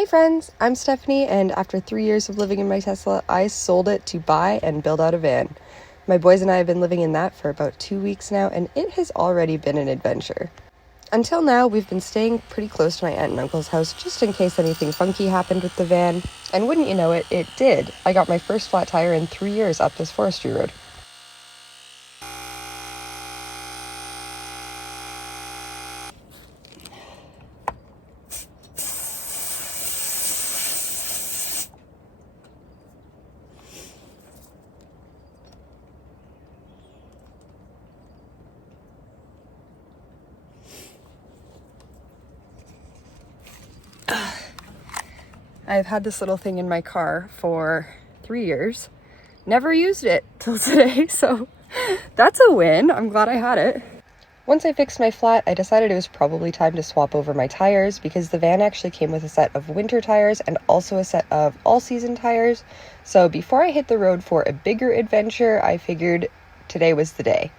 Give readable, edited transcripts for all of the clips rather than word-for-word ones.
Hey friends, I'm Stephanie, and after 3 years of living in my Tesla, I sold it to buy and build out a van. My boys and I have been living in that for about 2 weeks now, and it has already been an adventure. Until now, we've been staying pretty close to my aunt and uncle's house just in case anything funky happened with the van, and wouldn't you know it, it did. I got my first flat tire in 3 years up this forestry road. I've had this little thing in my car for 3 years. Never used it till today, so that's a win. I'm glad I had it. Once I fixed my flat, I decided it was probably time to swap over my tires because the van actually came with a set of winter tires and also a set of all-season tires. So before I hit the road for a bigger adventure, I figured today was the day.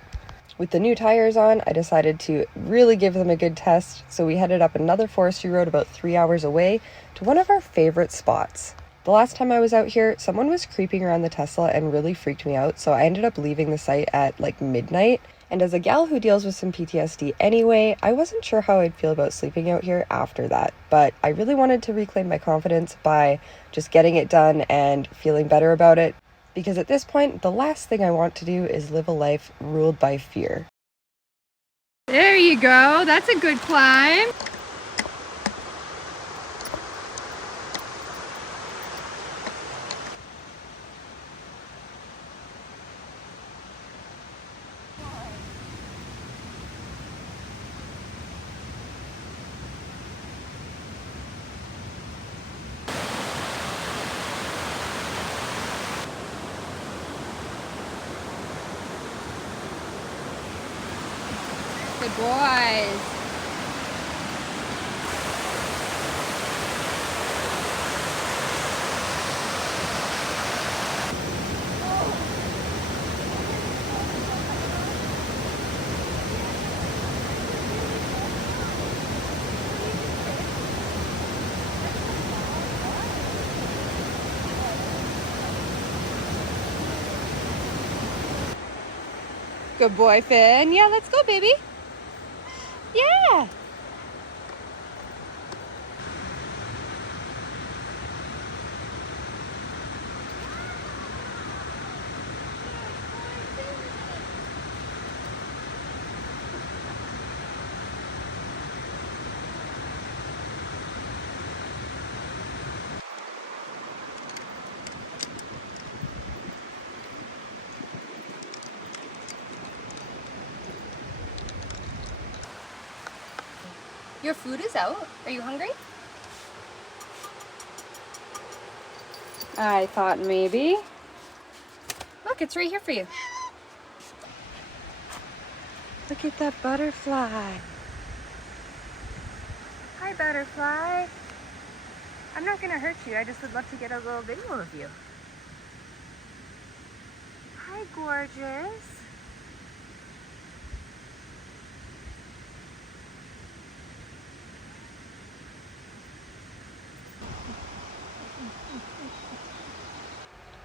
With the new tires on, I decided to really give them a good test, so we headed up another forestry road about 3 hours away to one of our favorite spots. The last time I was out here, someone was creeping around the Tesla and really freaked me out, so I ended up leaving the site at like midnight. And as a gal who deals with some PTSD anyway, I wasn't sure how I'd feel about sleeping out here after that, but I really wanted to reclaim my confidence by just getting it done and feeling better about it. Because at this point, the last thing I want to do is live a life ruled by fear. There you go. That's a good climb. Good boys. Good boy, Finn. Yeah, let's go, baby. Yeah. Your food is out. Are you hungry? I thought maybe. Look, it's right here for you. Look at that butterfly. Hi, butterfly. I'm not gonna hurt you. I just would love to get a little video of you. Hi, gorgeous.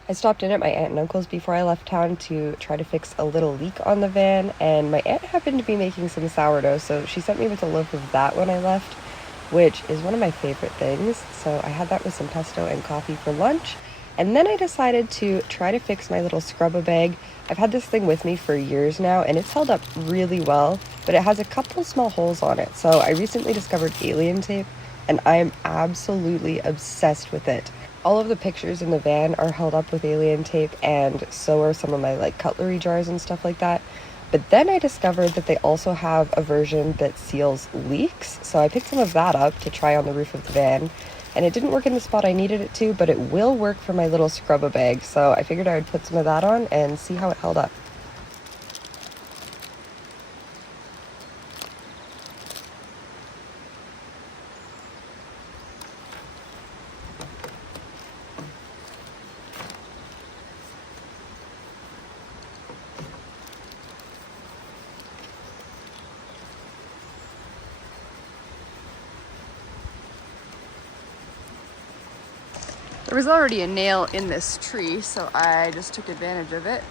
I stopped in at my aunt and uncle's before I left town to try to fix a little leak on the van, and my aunt happened to be making some sourdough, so she sent me with a loaf of that when I left, which is one of my favorite things. So I had that with some pesto and coffee for lunch, and then I decided to try to fix my little scrub-a-bag. I've had this thing with me for years now, and it's held up really well, but it has a couple small holes on it. So I recently discovered alien tape, and I am absolutely obsessed with it. All of the pictures in the van are held up with alien tape, and so are some of my like cutlery jars and stuff like that. But then I discovered that they also have a version that seals leaks, so I picked some of that up to try on the roof of the van, and it didn't work in the spot I needed it to, but it will work for my little scrub-a-bag, so I figured I would put some of that on and see how it held up. There was already a nail in this tree, so I just took advantage of it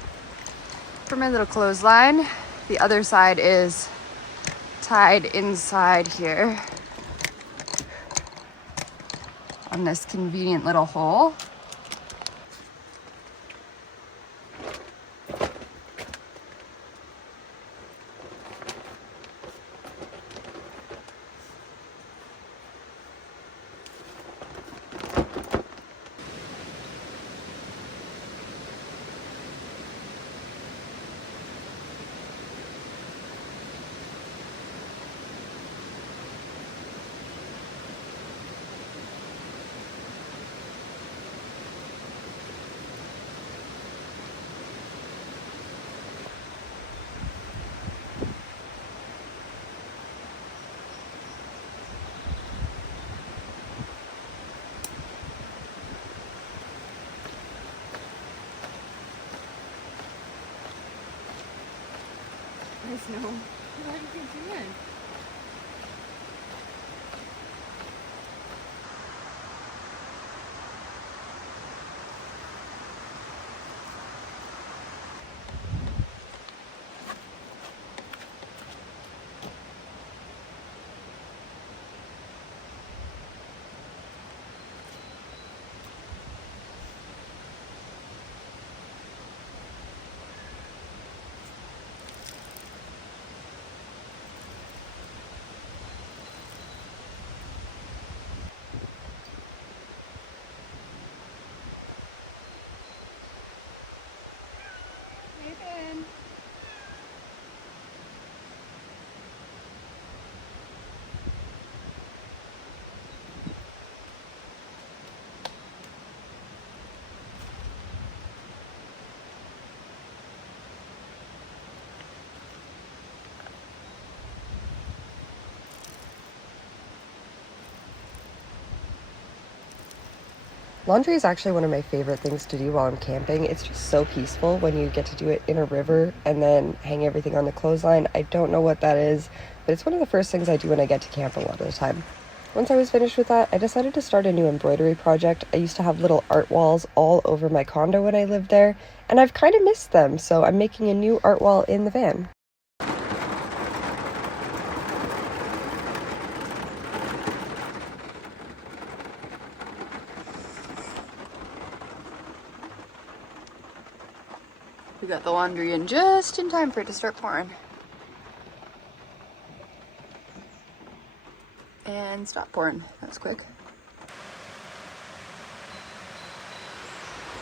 for my little clothesline. The other side is tied inside here on this convenient little hole. I know. What are you doing? Nathan. Laundry is actually one of my favorite things to do while I'm camping. It's just so peaceful when you get to do it in a river and then hang everything on the clothesline. I don't know what that is, but it's one of the first things I do when I get to camp a lot of the time. Once I was finished with that, I decided to start a new embroidery project. I used to have little art walls all over my condo when I lived there, and I've kind of missed them, so I'm making a new art wall in the van. We got the laundry in just in time for it to start pouring. And stop pouring. That was quick.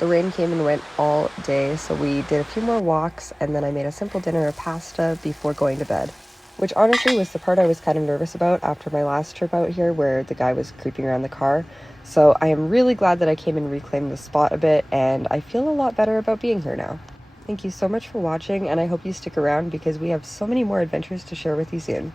The rain came and went all day, so we did a few more walks, and then I made a simple dinner of pasta before going to bed, which honestly was the part I was kind of nervous about after my last trip out here where the guy was creeping around the car. So I am really glad that I came and reclaimed the spot a bit, and I feel a lot better about being here now. Thank you so much for watching, and I hope you stick around because we have so many more adventures to share with you soon.